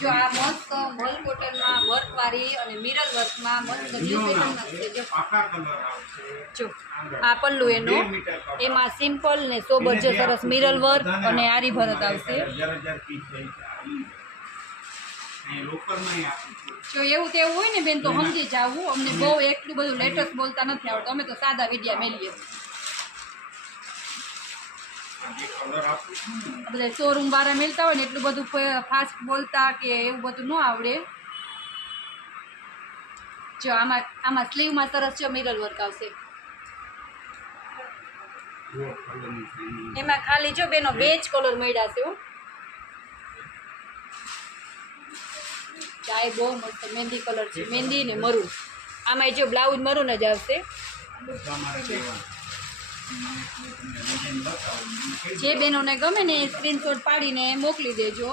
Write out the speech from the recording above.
જો આ મસ્ત મલ કોટનમાં વર્કવાળી અને મિરર વર્કમાં મસ્ત ન્યૂ પેટર્ન છે. જો આ પલ્લુ એનો, એમાં સિમ્પલ ને સોબર જે સરસ મિરર વર્ક અને આરી ભરત આવશે. જો એવું તેવું હોય ને બેન તો સમજી જાવું, અમને બહુ એટલું બધું લેટેસ્ટ બોલતા નથી આવડતું, અમે તો સાદા વિડિયા મેલીએ. બધા શોરૂમ વાળા મેળતા હોય ને એટલું બધું ફાસ્ટ બોલતા કે એવું બધું ન આવડે. જો આમાં સ્લીવમાં સરસ જો મિરર વર્ક આવશે. એમાં ખાલી જો બેનો 2 જ કલર મળ્યા છે. ચાય બહુ મસ્ત મહેંદી કલર છે, મહેંદી ને મરૂન. આમાં જો બ્લાઉઝ મરૂન જ આવશે. જે બહેનોને ગમે ને સ્ક્રીનશોટ પાડીને મોકલી દેજો.